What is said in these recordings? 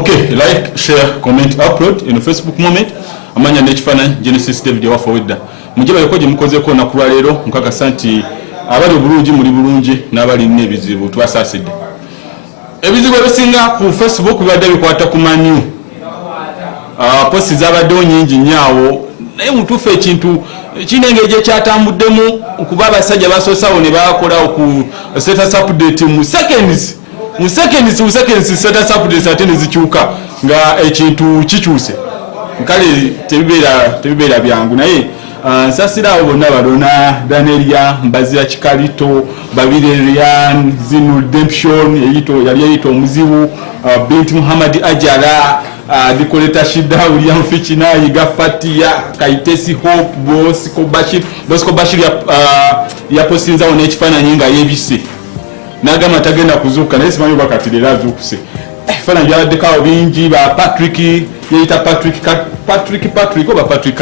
Okay, like, share, comment, upload in Facebook moment. Amanya nekifaananyi Genesis David wafowedda. Mujeba yakoje mukozeko na kuba leero nkakasa nti abali bulungi muli bulungi n'abali n'ebizibu twasaasidde. Ebizibu ebisinga ku Facebook bibadde bikwata ku Manu. Posti zabaddewo nyingi nnyawo naye mutuufu ekintu kinengeje kyatambuddemu okuba abasajja basoosawo ne bakola ku status update mu seconds status update ate ne zikyuka nga ekintu kikyuse. Kale tebibeera byangu naye nsasira abo bonna balona Danelia Mbazira Kikalito Babirerian Zinu Redemption yali eyita omuzibu Binti Muhammad Ajara Dikoleta Shida William Fichina Yiga Fatia Kaitesi Hope Bosco Bashir ya posinza one ekifaananyi nga yebise nagamba tagenda kuzuuka naye simanyi bakatirera azuukuse fana byabaddekawo bingi ba Patrick yeyita Patrick oba Patrick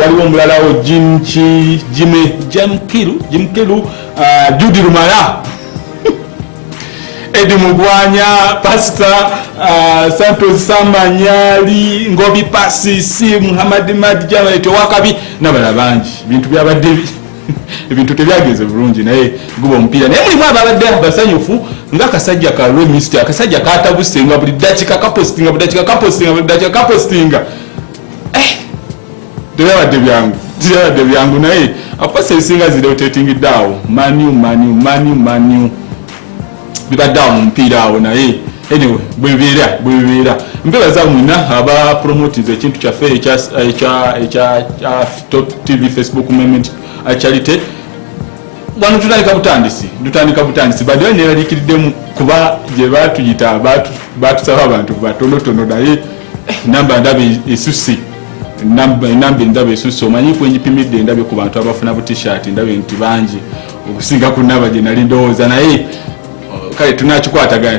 waliwo omulalawo Jim Kiru Judy Rumala Edi Mugwanya Pastor Santos Samanyali Ngobi Pasisi Muhammad Madjala eto wakabi nabala bangi bintu byabadde ebintu tebyageze bulungi naye gubo omupiira naye mulimu ababadde basanyufu ng'akasajja ka Mr. akasajja katabusenga buli dakika kapostinga tebyabadde byangu naye apasa ebisinga ziri otetingiddeawo Manu bibaddeawo mu mupiira awo naye anyway bwebibeera mbebaza mwina aba promotiza ekintu kyaffe ekya Top TV Facebook movement charity wano tutandika butandisi badde neeraliikiriddemu kuba gye batuyita batusaba abantu batonotono naye namba ndabe esusse omanyi kwenjipimidde ndabe ku bantu abafuna bu t-shirt ndabe nti bangi okusinga ku namba gye nali ndowooza naye kale tunakikwataganya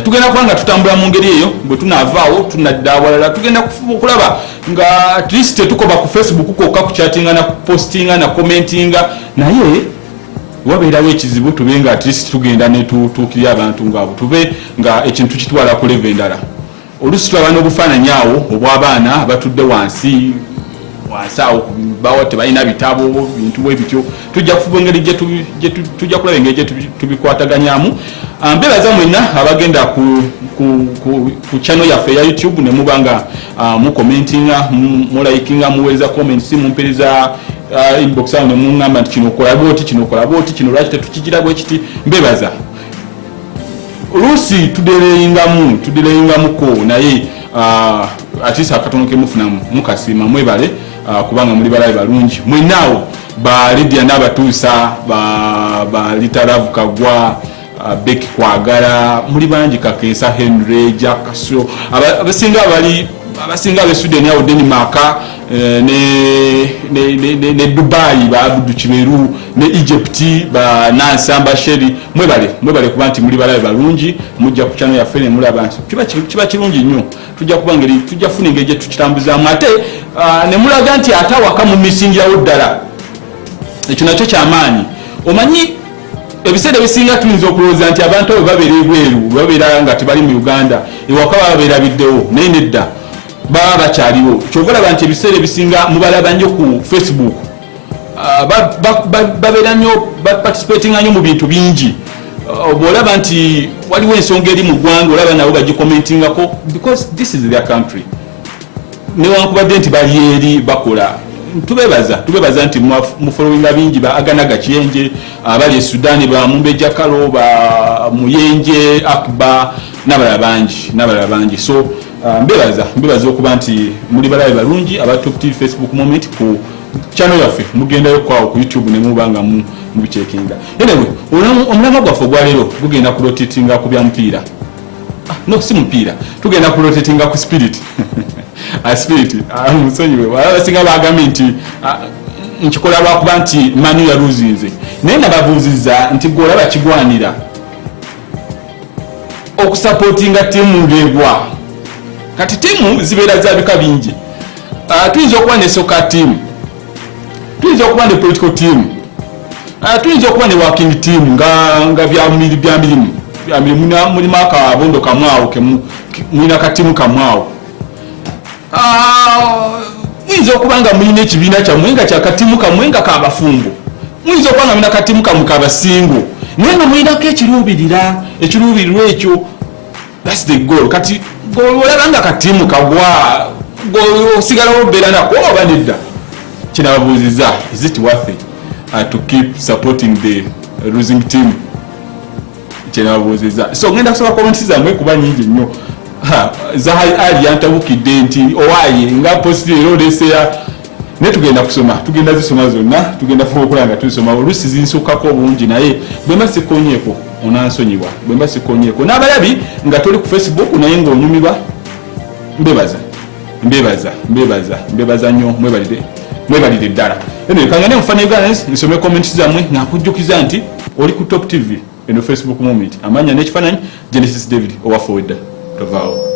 tugenda kuba nga tutambula mu ngeri eyo bwe tunaavaawo tunadda awalala tugenda okulaba nga at least tetukoba ku Facebook kwokka kuchatinga na postinga na commentinga naye wabeerawo ekizibu tube nga at least tugenda netutuukirira abantu ngaabo tube nga ekintu kitwala ku level endala oluusi twaba n'obufaananyi awo obw'abaana batudde wansi awo bawo tebalina bitabo bintu bwe bityo tujja kufuba engeri tujja kulaba engeri gye tubikwataganyamu mbebaza mwenna abagenda ku channel yaffe ya YouTube ne mubanga mu commentinga mu likinga muweza comments mumpereza inbox awo ne mungamba nti kino kola boti kino lwaki tetukigira bwe kiti mbebaza oluusi tudereyingamuko naye atisa akatono ke mufunamu mukasiima mwebale kubanga muli balabe balungi mwenaawo ba Lydia n'abatuusa ba Litaravu Kagwa Becky Kwagala muli bangi Kakensa Henry Jakaso abasinga be Sweden yawo Denmark ne Dubai ba Abdu Chiberu ne Egypt ba Nansamba Sheri mwebale kuba nti muli balabe balungi mujja ku channel yaffe ne mulaba kiba kirungi nnyo tujja funa engeri gye tukitambuzaamu ate ne mulaga nti atawaka mu misingirawo ddala ekyo nakyo kyamaanyi omanyi ebiseera ebisinga tuyinza okulowooza nti abantu abo babeera ebweru babeera nga tebali mu Uganda ewaka babeera biddewo naye nedda baba bakyaliwo kyova olaba nti ebiseera ebisinga mubalaba nnyo ku Facebook babeera nnyo participatinga nnyo mu bintu bingi bw'olaba nti waliwo ensonga eri mu ggwanga olaba nabo bagikomentingako because this is their country newankubadde nti bali eri bakola tubebaza nti mufollowinga bingi ba Aganaga Kiyenje abali e Sudan ba Mumbeja Kalo ba Muyenje Akba n'abalala bangi so mbebaza okuba nti muli balabe balungi aba Top TV Facebook moment ku channel yaffe mugendayo kwawo ku YouTube ne mubanga mubichekinga anyway omulama gwaffe gwalero gugenda ku rotatinga ku bya mupiira no si mupiira tugenda ku rotatinga ku spirit spirit musonyiwe abasinga bagambe nti nkikola lwakuba nti Manu yaluzinze naye nababuuziza nti gwolaba kigwanira okusupportinga tiimu ng'egwa kati tiimu zibeera za bika bingi tuyinza okuba ne soccer team tuyinza okuba ne political team tuyinza okuba ne working team nga bya mirimu mulimu akabondo kamwawo mulina katimu kamwawo muyinza okuba nga mulina ekibiina kyammwe nga kyakatimu kamwe nga kabafumbo muyinza okuba nga mulina katimu kamwe kabasingo naye nga mulinako ekiruubirirwa ekyo that's the goal kati olaba nga katimu kagwa osigala obeera nako oba nedda kinababuuziza is it worth it to keep supporting the losing team kinababuuziza so ngenda kusaba comments zammwe kuba nyingi nnyo Zahai ali yantabukidde nti owaye nga posti ero leseya ne tugenda zisoma zonna tugenda fuba okulanga tuzisoma olusi zinsukako obulungi naye bwemba sikonyeeko onansonyiwa bwemba sikonyeeko n'abalabi nga toli ku Facebook naye ng'onyumirwa mbebaza nnyo mwebalire ddala eno kangane mufane guys nsome comments zammwe nakujjukiza nti oli ku Top TV eno Facebook moment amanya n'ekifaananyi Genesis David owafowedda tovaawo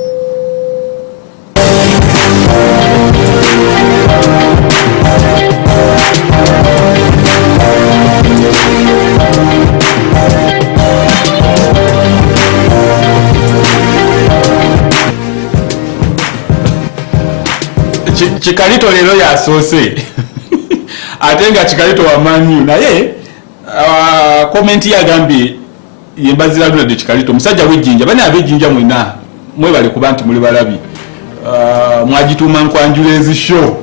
Chikalito lero yasoose ate nga Chikalito wamanyi naye komenti yagambye yembazira lulade Chikalito musajja w'ejjinja bane ab'ejjinja mwena mwebale kuba nti muli balabi mwagituuma nkwanjula ezisho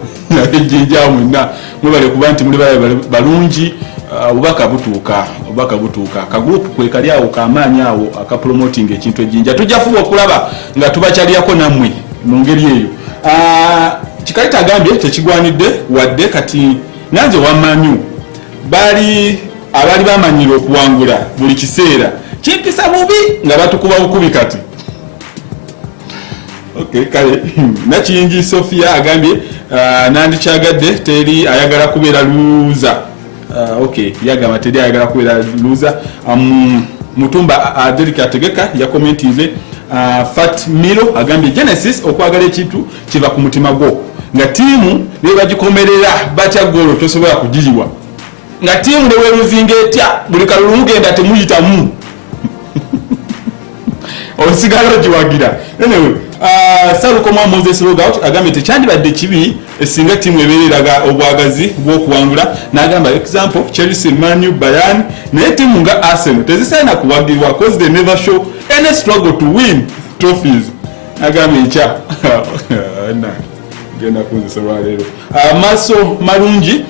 ab'ejjinja mwena mwebale kuba nti muli balabi balungi obubaka butuuka kagrupu kwe kali awo kamaanyi awo akapromoting ekintu ejjinja tujja fuba okulaba nga tubakyaliyako nammwe mu ngeri eyo Chikalito agambye tekigwanidde wadde kati nanze wamanyu bali abali bamanyira okuwangula buli kiseera kimpisa bubi nga batukuba bukubi kati okay kale nakiyingi Sofia agambye nandikyagadde teri ayagala kubeera luza okay yagamba teri ayagala kubeera luza Mutumba Adelika Tegeka ya commentize Fat Milo agambye Genesis okwagala ekintu kiva ku mutima gwo nga tiimu ne bagikomerera batya golo tosobola kujijiwa nga tiimu ne weruzinga etya buli kalulu genda temuyitamu osigala ogiwagira anyway Salukoma Moses Logout agambye tekyandibadde kibi esinga tiimu ebeereraga obwagazi bw'okuwangula n'agamba example Chelsea, Man U, Bayern naye tiimu nga Arsenal tezisaana kuwagirwa cause they never show any struggle to win trophies agambye nkya genda kunzisaba leero Maso Malungi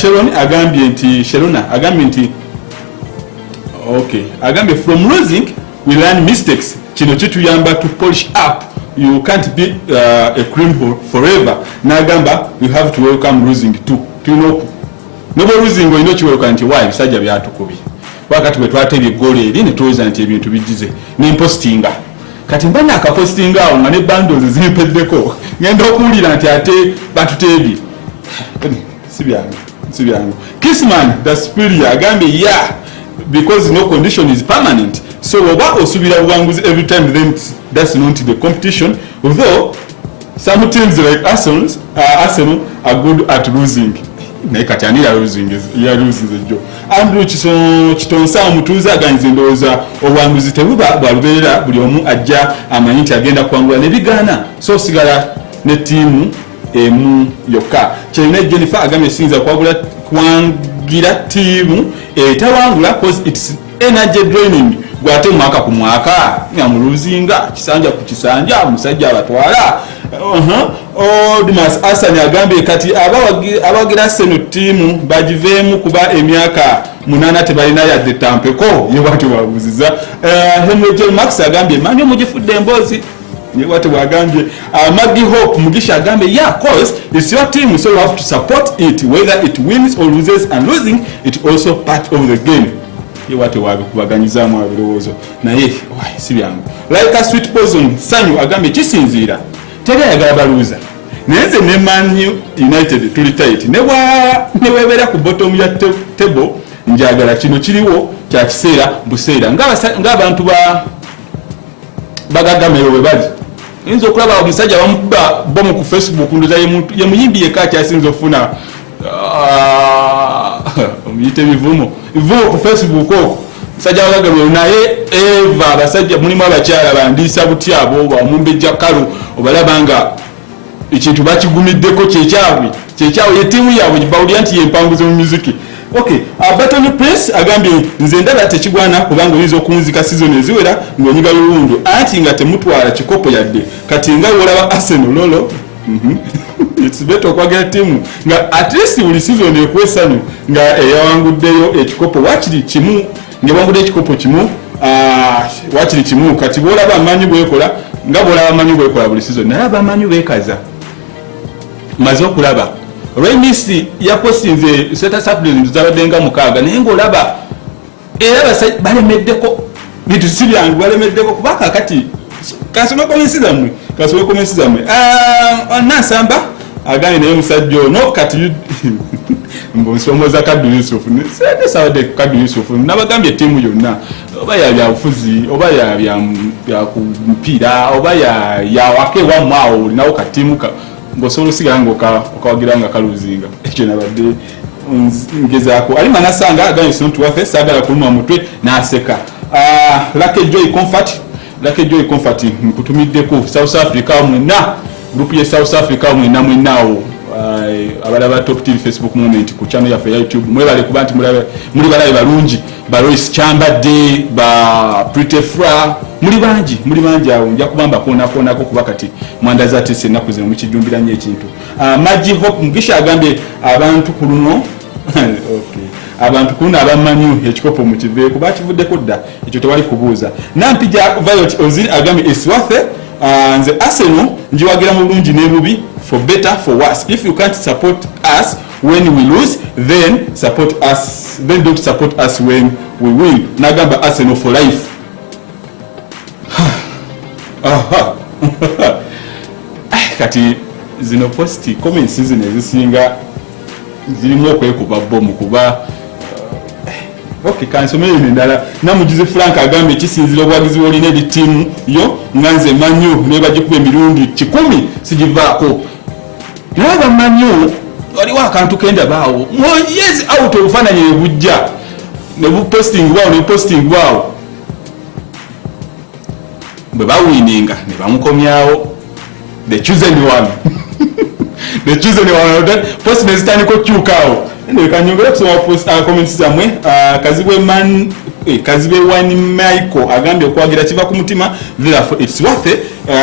Sherona agambye nti okay agambye from losing we learn mistakes kino kituyamba to polish up you can't be a criminal forever n'agamba you have to welcome losing too nebo losing olina kiweruka nti why bisajja byatukubi wakati bwe twatebye eggolo eri ne tuweza nti ebintu bigize n'impostinga kati mbana akapostinga awo nga ne bundles zimpeddeko ngenda okuwulira nti ate batutebye si byangu Kissman the superior agambye yeah because no condition is permanent so oba osubira buwanguzi every time then that's not the competition although some teams like Arsenal are good at losing naye kati ani ya losing jo Andrew Kitonsa omutuuza aganyiza endowooza obuwanguzi tebuba bwalubeerera buli omu ajja amanyi nti agenda kuwangula ne bigaana so sigala ne tiimu emu yokka kyalina Jennifer agambye sinza kuwangira tiimu etawangula cause it's energy draining gwate mwaka ku mwaka nyamuluzinga kisanja ku kisanja musajja abatwala Dimas Hassan agambye kati abagira seno tiimu bagiveemu kuba emyaka 8 tebalina yadde tampeko ye bwate babuziza Henry John Max agambye manyo mugifudde emboozi ye bwate bwagambye Maggie Hope Mugisha agambye yeah course it's your team so you have to support it whether it wins or loses and losing it also part of the game ye bwate wabikubaganyizamu abirowoozo naye si byangu like a sweet poison Sanyu agambye kisinziira teri ayagala baluza naye nze ne Man United tuli tight ne webeera ku bottom ya table njagala kino kiriwo kya kiseera buseera ng'abantu bagagamero bwe bali nzo okulaba omusajja bamukuba bomu ku Facebook ndoza ye muyimbi yekka kyasinza ofuna omuyite bivumo ku Facebook okwo sajja wagagabwe naye eva abasajja mulimu abakyala bandiisa butyabo bamumbejja kalo obalabanga ekintu bakigumiddeko kyekyabwe ye ttiimu yaabwe bawulira nti yempanguzo mu muziki. Okay, Baton Prince agambye nze ndaba tekigwana kubanga oyinza okunzika season eziwera ng'onyiga lulundu anti nga temutwala kikopo yadde kati nga olaba Arsenal lolo. It's better okwagira ttiimu nga at least buli season ekwesanyu nga eyawanguddeyo ekikopo wakiri kimu ngewangudde ekikopo kimu wakiri kimu kati bwolaba amanyi bwekola nga bwolaba amanyi bwekola buli season naye abamanyi beekaza maze okulaba Remis yapostinze status updates zabaddenga mukaaga naye ng'olaba era basajja balemeddeko bintu si byangu balemeddeko kuba kakati kasome komensi zammwe Nasamba agambye naye musajja ono kati mbusomoza Kaddu Yusuf sente sawade Kaddu Yusuf nabagambye ttiimu yonna oba ya byabufuzi oba ya kumpiira oba ya wakewa mwao olinawo katiimu ngosobola osigala okawagira nga kaluzinga ekyo nabadde ngezaako ali Manasanga agambye sintuwafe saagala kuluma mutwe n'aseka. Lucky Joy Comfort nkutumiddeko South Africa mwena group ye South Africa mwenaawo abalaba Top TV Facebook moment ku channel yaffe ya YouTube mwebale kuba nti muli balabe balungi ba Royce Chambadde ba Pretty Fra muli bangi awo nja kubamba konako kuba kati mwandaza ati senaku zino mukijumbira nnyo ekintu. Magic Hope Mugisha agambye abantu kuluno okay abantu kuno abamanyu ekikopo mu kive kuba kivuddeko dda ekyo tewali kubuuza. Nampija Violet Ozil agambye Eswathe nze Arsenal njiwagira mu bulungi n'ebubi for better for worse. If you can't support us when we lose then don't support us when we win. Nagamba Arsenal for life. Kati zino posti comments zino ezisinga zirimu okwekuba bomu kuba okay kansomero ndala namugize Frank agambye kisinzira obwagizi olina edi tiimu yo nganze manyu ne bagikuba emirundi 10 sigivaako naye manyu waliwo akantu kenda baawo yes out obufaananyi bujja ne posting bwawo bwe bawininga ne bamukomyawo the chosen one post nezitandika okukyukaawo kanyongera kusoma comments zammwe. Kazibwe Wani Michael agambye okwagira kiva ku mutima therefore it's worth it.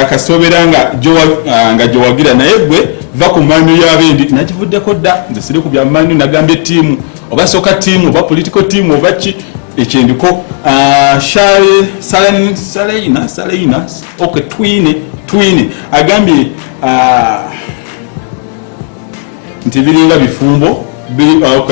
Kasobera nga gyowagira naye gwe va ku manyu y'abendi nakivuddeko dda nze siri ku bya manyu nagambye ttiimu oba soka ttiimu oba political team oba ki ekyendiko. Salina okay twine agambye nti biringa bifumbo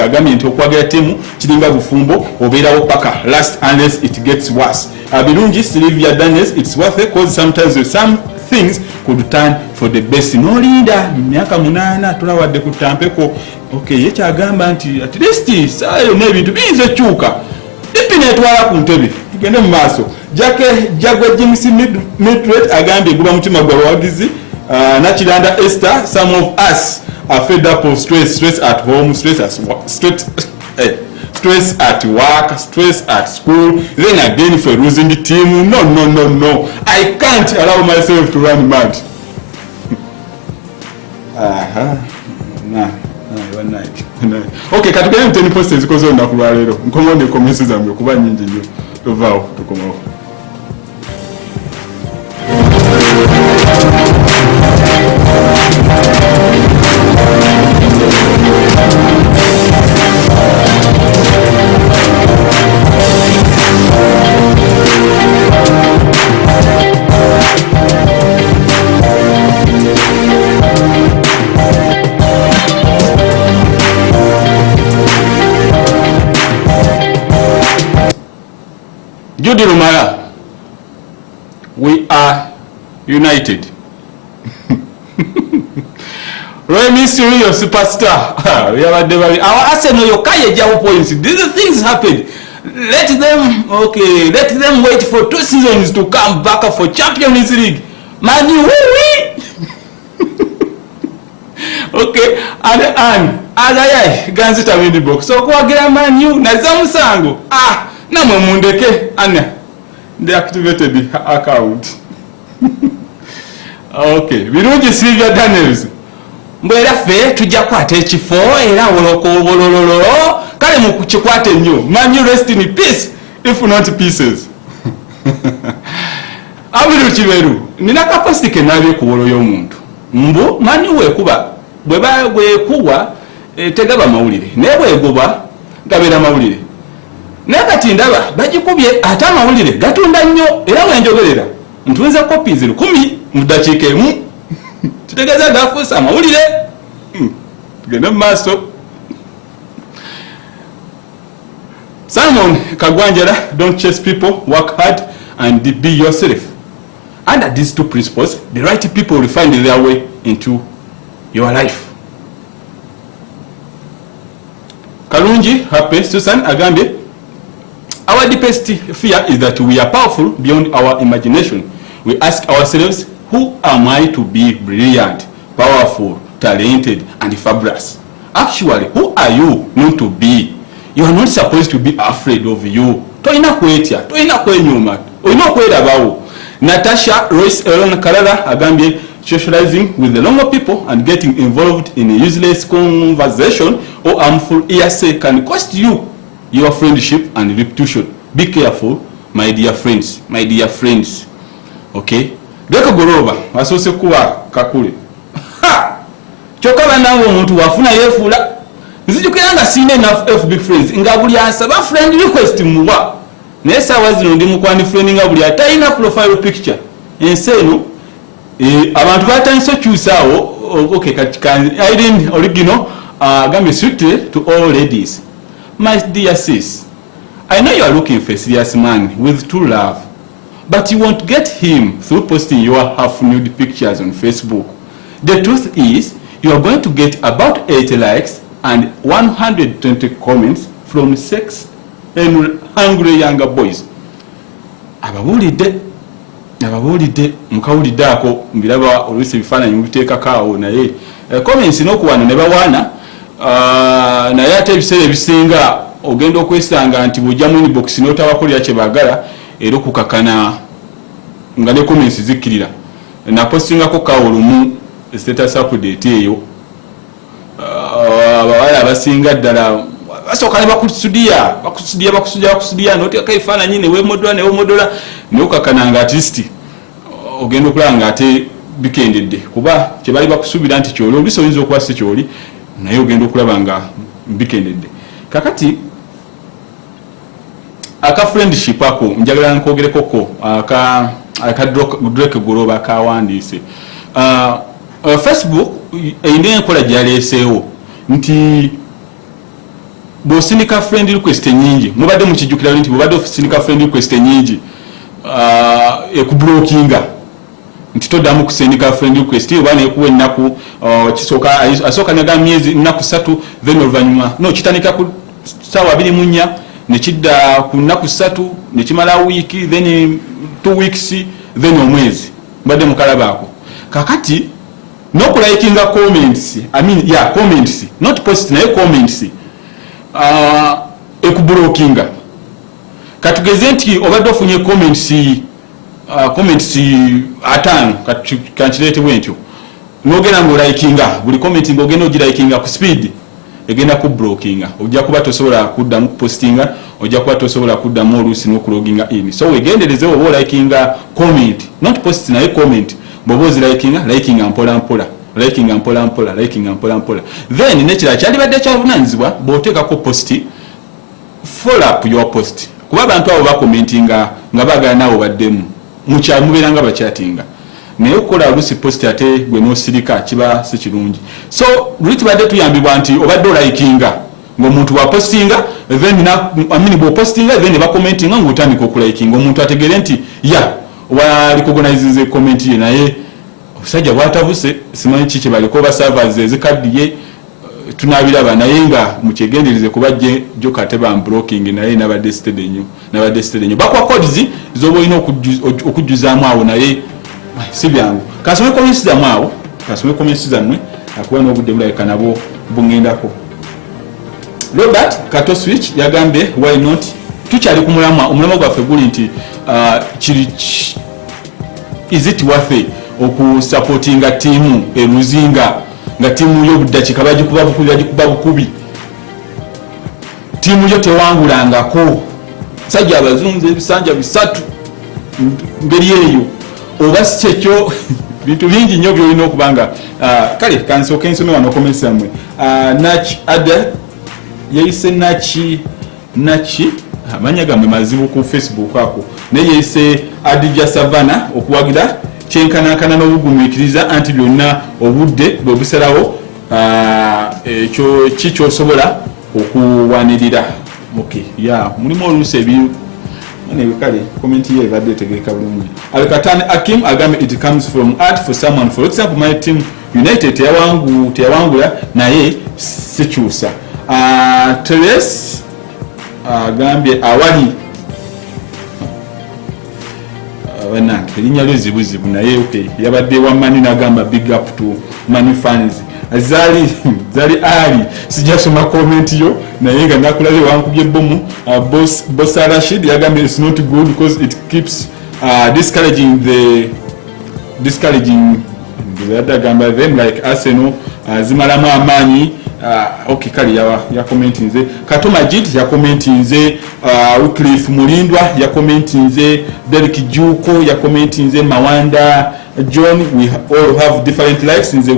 agambye nti okwagira ttiimu kiringa bufumbo obeerawo paka last unless it gets worse. Birungi Sylvia Daniels it's worth it cause sometimes some things could turn for the best. Nolinda myaka 8 tulawadde ku tampeko okay ye kyagamba nti at least sayo n'ebintu biyinza kyuka epine etwala ku ntebe tugende mu maaso. Jagwe James Midret agambye guba mutima gwa bawagizi. Nakiranda Esther some of us are fed up of stress at home, stress at work, stress at school, then again for losing the team. No. I can't allow myself to run mad. One night. Okay, katugende 10 posts zikozo ndakulwa lero. Nkomonde comments zamwe kuba nyingi nnyo. Tovao tukomawo. Judy Rumara, we are united. Roy Mystery, your superstar. Our Arsenal, your Kaye points. These things happen. Let them wait for 2 seasons to come back for Champions League. Man, you win. Okay, and Azayai, Ganzita win the box. So, kwa gira Man U, na zamusango. namwe mundeke Anna deactivated the account. Okay, birungi Sylvia Daniels mbwera ffe tujja kwata ekifo era wolololo kale mu kikwate nnyo. Man you rest in peace if not pieces. Abiru Kiberu nina kapasiti kenabe kuwolo y'omuntu mbu mani wekuba bwekuwa tegaba mawulire naye bwegoba gabera mawulire naye kati ndaba bagikubye ate amawulire gatunda nnyo era bwenjogerera ntunze copies 10 mu dakiika emu kitegeeza gafuusa amawulire tugende mu maaso. Simon Kagwanjala, don't chase people, work hard and be yourself. Under these two principles, the right people will find their way into your life. Kalungi Happy Susan Agambe, our deepest fear is that we are powerful beyond our imagination. We ask ourselves, who am I to be brilliant, powerful, talented, and fabulous? Actually, who are you not to be? You are not supposed to be afraid of you. Toina kwetya, toina kwenyuma, oina kwerabawo. Natasha Royce Elon Kalala Agambye, socializing with the wrong people and getting involved in a useless conversation or harmful hearsay can cost you your friendship and reputation. Be careful, my dear friends, my dear friends. Okay? Deko goroba, wasose kuwa kakule. Ha! Chokaba nawo omuntu wafuna yefula. Nzijukiranga sine enough FB friends. Nga buli asaba friend request muwa. Nesa wazino ndi mukwani friend nga buli atayina profile picture. Enseno abantu batanso kyusawo okay katikan Irene original gambe suited to all ladies. My dear sis, I know you are looking for a serious man with true love, but you won't get him through posting your half-nude pictures on Facebook. The truth is, you are going to get about 80 likes and 120 comments from sex and hungry younger boys. Ababulidde mukawulidde ako mbiraba oluusi bifaananyi mubiteekakaawo naye comments n'okuwaana ne bawaana naye ate ebiseera ebisinga ogenda okwesanga nti bw'ojja mu inbox n'otabakolera kye baagala era okukakana nga ne comments zikkirira. Napostingako kaawo lumu status update eyo abawala abasinga ddala basooka ne bakusudiya n'oteeka ebifaananyi ne weemodola ne okakana nga at least ogenda okulaba nga ate bikendedde kuba kye bali bakusuubira nti kyoli oluusi oyinza okuba si kyoli naye ogenda okulaba nga bikendedde. Kakati aka friendship ako njagala nkwogerekoko aka Drake Goloba akawandiise. Facebook eyina enkola gyaleeseewo nti bw'osindika friend request nyingi mubadde mukijjukira nti bw'obadde osindika friend request nyingi ekublockinga nti toddamu kusindika friend request oba neekuwa ennaku asooka naga myezi nnaku 3 then oluvannyuma no kitandika ku ssaawa 24 ne kidda ku nnaku 3 ne kimala wiiki then 2 weeks then omwezi mbadde mukalabaako. Kakati n'okulayikinga comments comments not post naye comments ekublockinga. Katugeze nti obadde ofunye comments 5 kankireete bwentyo n'ogenda ng'olayikinga buli comment ng'ogenda ogirayikinga ku speed egenda ku blockinga. Ojja kuba tosobola kuddamu kupostinga, ojja kuba tosobola kuddamu oluusi n'okuloginga in. So wegendereze oba olayikinga comment not post naye comment bw'oba ozirayikinga mpola mpola then nekirala kyalibadde kyabunaanyizibwa bw'oteekako posti follow up your post kuba abantu abo bakomentinga nga baagala naawe obaddemu mukyamubeera nga bakyatinga naye okukola oluusi posti ate gwe n'osirika kiba si kirungi. So luli tubadde tuyambibwa nti obadde olayikinga ng'omuntu bwapostinga then bw'opostinga then ne bakomentinga ng'otandika okulayikinga omuntu ategere nti walicognize comment ye naye omusajja bwatabuse simanyi kiki baliko ba servers ezikaddiye tunabiraba naye nga mukyegendereze kuba jo kate ba blocking naye nabadde steady nnyo bakwa codes zoba olina okujjuzaamu awo naye si byangu. Kasome comments zammwe akuba n'obudde bulabika nabo bungendako. Robert Kato Switch yagambye why not tukyali ku omulamwa gwaffe guli nti is it worth it okusupportinga tiimu eruzinga nga tiimu y'obuddakiika bagikuba bukubi, tiimu yo tewangulangako sajja abazungu ebisanja 3 ngeri eyo, oba si kyekyo bintu bingi nnyo byolina okubanga kale kansooka ensome wano comments yammwe. Nach ada yayise nachi amanya gammwe mazibu ku Facebook ako, naye yayise Adija Savana okuwagira kyenkanankana n'obugumiikiriza anti byonna obudde bwe busalawo ekyo kikyosobola okuwanirira. Okay, mulimu oluusi ebintu kale komenti ye ebadde etegeeka bulungi. Alkatan Akim agambye it comes from art for someone. For example, my team United teyawangula naye sikyusa. Teres agambye awali erinnya lyo zibuzibu naye okay, yabadde wa Mani n'agamba big up to Mani fans. Zali ali sijasoma comment yo naye nga nakulaze wankubye bomu. Boss Rashid yagambye it's not good because it keeps discouraging agamba them like Arsenal zimalamu amaanyi. Okay, kali ya commentinze Katoma Jit ya commentinze Wycliffe Mulindwa ya commentinze Derek Juko ya commentinze Mawanda John. We all have different lives nze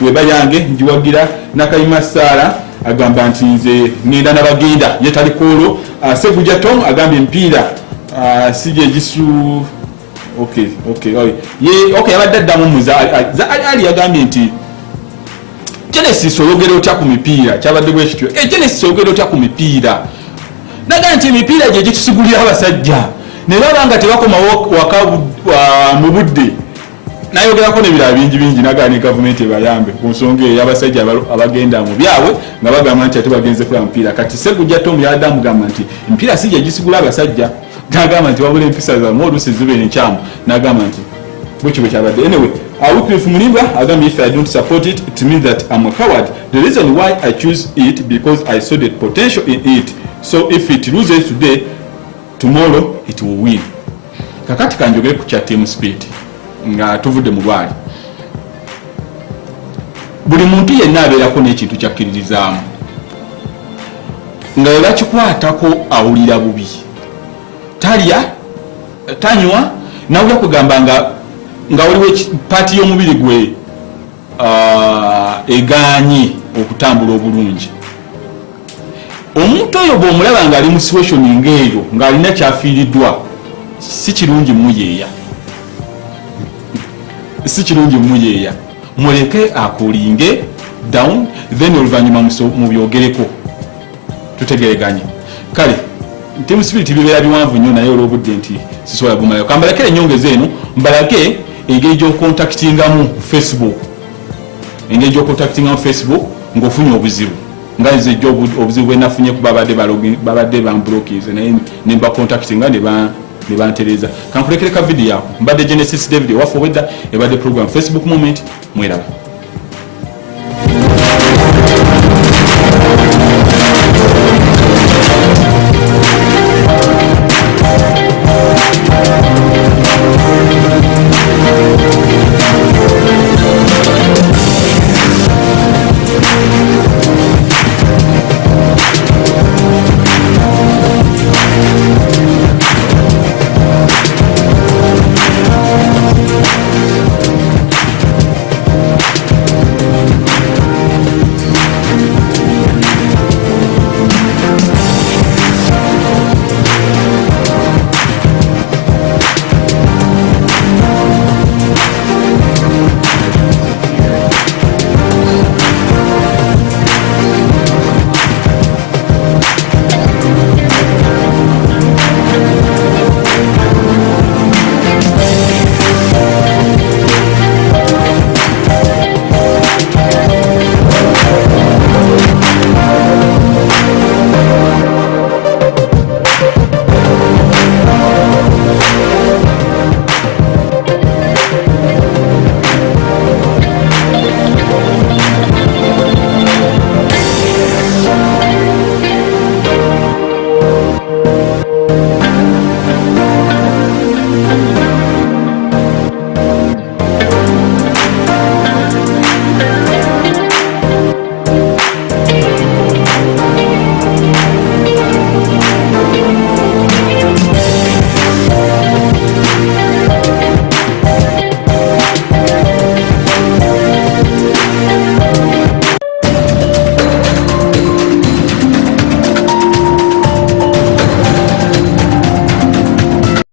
we bayange njiwagira Nakayima Sara agamba nti nze ngenda nabagenda yetalikolo. Seguja Tom agambye mpira sije jisu. Okay yabadde addamu muza ali agambye nti Genesis oyogera otya ku mipiira kyabadde bwe kityo. Genesis oyogera otya ku mipiira naga nti emipiira gye gitusigulira abasajja ne babanga tebakoma waka mu budde. Nayogerako n'ebirala bingi naga ne gavumenti ebayambe ku nsonga ey'abasajja abagenda mu byabwe nga bagamba nti ate bagenze kula mupiira. Kati Seguja Tom yadda mugamba nti emipiira si gye gisigula abasajja, n'agamba nti wabula empisa zammwe oluusi zibe enkyamu, n'agamba nti bwekyo bwe kyabadde. Anyway, Wycliffe Mulindwa agambye if I don't support it, it means that I'm a coward. The reason why I choose it because I saw the potential in it. So if it loses today, tomorrow it will win. Kakati kanjogere ku kya team spirit nga tuvudde mu lwali. Buli muntu yenna abeerako n'ekintu kyakkiririzaamu nga bwe bakikwatako awulira bubi, talya tanywa nawulira kugamba nga waliwo paati y'omubiri gwe egaanye okutambula obulungi. Omuntu oyo bw'omulaba ng'ali mu situation ng'eyo ng'alina kyafiiriddwa si kirungi muyeeya, si kirungi muyeeya, muleke akulinge down then oluvannyuma mubyogereko tutegereganye. Kale team spirit bibeera biwanvu nnyo naye olw'obudde nti sisobola bumalayo. Kambalakire ennyongeza eno mbalage engeri gy'ocontactingamu Facebook, engeri gy'ocontactingamu Facebook ng'ofunye obuzibu nga nze obuzibu bwe nafunye ku babadde bamblokize naye ne mbacontactinga ne bantereza. Kankulekereka video yako mbadde Genesis David waffe wedda ebadde program Facebook Moment mweraba.